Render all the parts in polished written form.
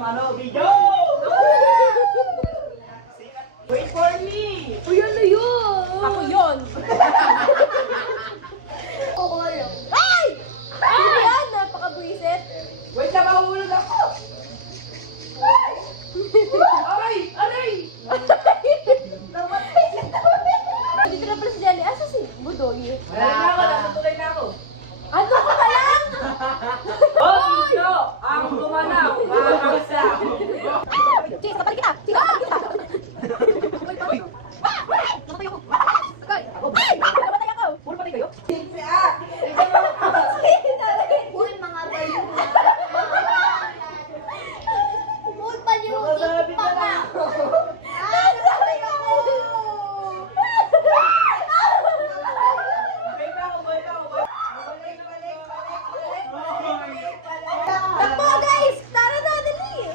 video! Wait for me! Uy, ano yun? Ako yun. Ay! Ano yan? Napaka-buisit. Wait na, mahulog ako! Aray! Aray! Dito na pala si Jelly. Asa si Budoy? Wala na ako, natutulay na ako. Ano ka pa lang? Oh, dito! Ang gumanaw! Makakagsa! Cheese, kapalik kita! Cheese, kapalik kita! Namatay ako! Ay! Namatay ako! Puro patay kayo? Uy, mga bayo. Uy, baliw. Nakasabit na lang. Namatay ako. Wait na ako, wait ako, wait. Takbo, guys! Tara na, dali!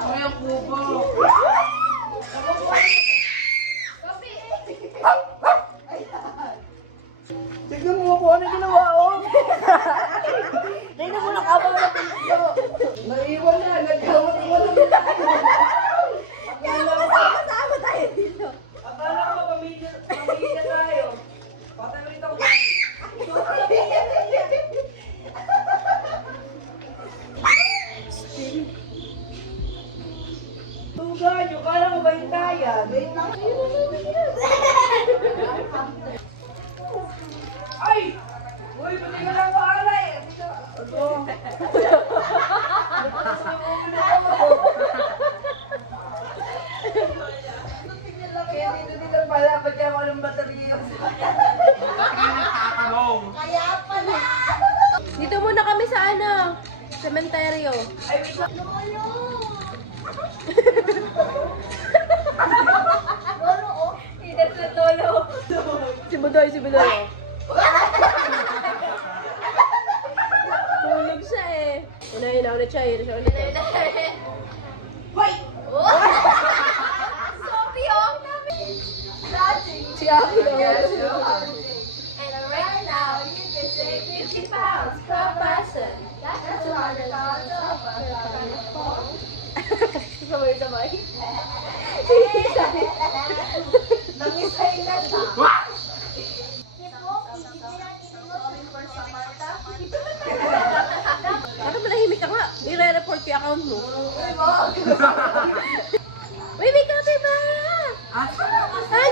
Ay, ang kubo! Tignan mo kung ano ginawa ko! Tingnan mo, nakabang na pinto. Naiwan na! Nagkawat-iwan na! Kaya sama tayo dito. Akala ko pamilya tayo. Patay ulit ako. Tugan, yung kala ko ba yung kaya? Ay! Uy, pati ka lang paalay! Ito. Kaya dito pala, ba't kaya walang baterya? Kaya pala. Dito muna kami sa ano, sementeryo. Ay, wait lang. Lolo, oh. Idat na tolo. Si Budoy, si Budoy. Tulog siya eh. Hinaw na siya, yun siya ulit. Hoy! Sophie, oh. Si Aki oh. And right now, you can save 50 pounds per person. That's $200 Sabay-sabay. Nangisay na siya. Bakit malahimik ka nga? I-report ko yung account mo. Uy, may kape ba? Ang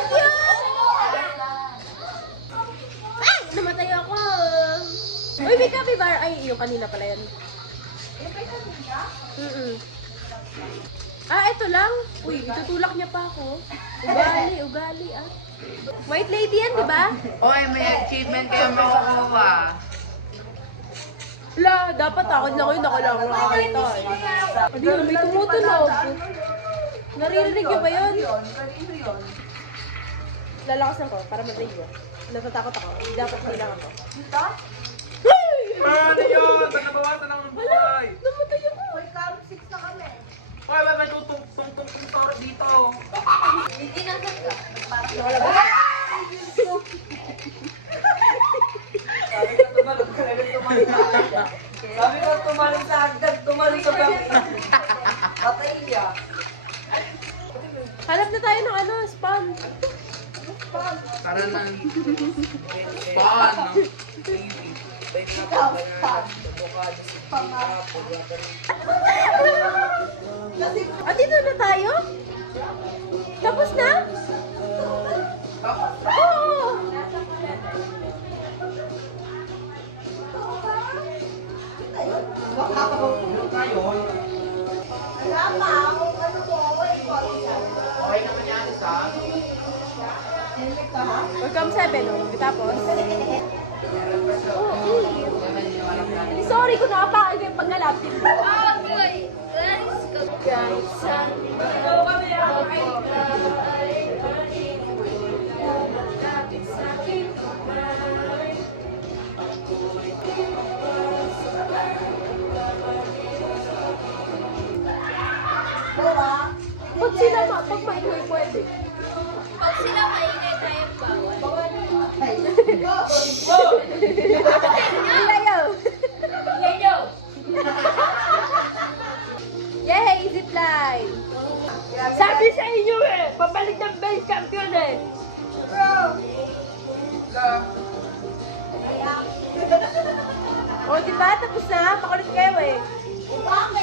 cute! Ay! Namatay ako! Uy, may kape ba? Ay, yung kanina pala yan. Ah, ito lang. Uy, itutulak niya pa ako. Ugali ah. White lady yan, di ba? Oy, may achievement kayo makukuha. Wala, dapat takot lang kayo, nakalang nakakita. Hindi yun, may tumutunog. Naririnig niyo ba yun? Lalakasan ko, para ma-video. Natatakot ako. Dapat kailangan ko. Ano yun? Nagnabawasan ng buhay. Namatay ako. Uy, count 6 na kami. Oy, may tutong dito. Hindi na ka. Nakalabas. Sabi ko tumalong sa hagdan, tumalong sa bangin. Patay niya. Hanap na tayo ng ano, spam. Tara na. Spawn. Ah, dito na tayo? Tapos na? Oo. Wala pa. Ano Cam 7, oh. Tapos? Oh, sorry kung nakapakan kayo paggalap. Oh, boy. Let's go. Guys, Pag sila pag maingay pwede. pag sila maingay tayo bawal. Ilayo! Yayo! Yay! Zipline! Sabi sa inyo eh! Pabalik ng base champion eh! O, diba? Tapos na. Pakulit kayo eh. Bakit?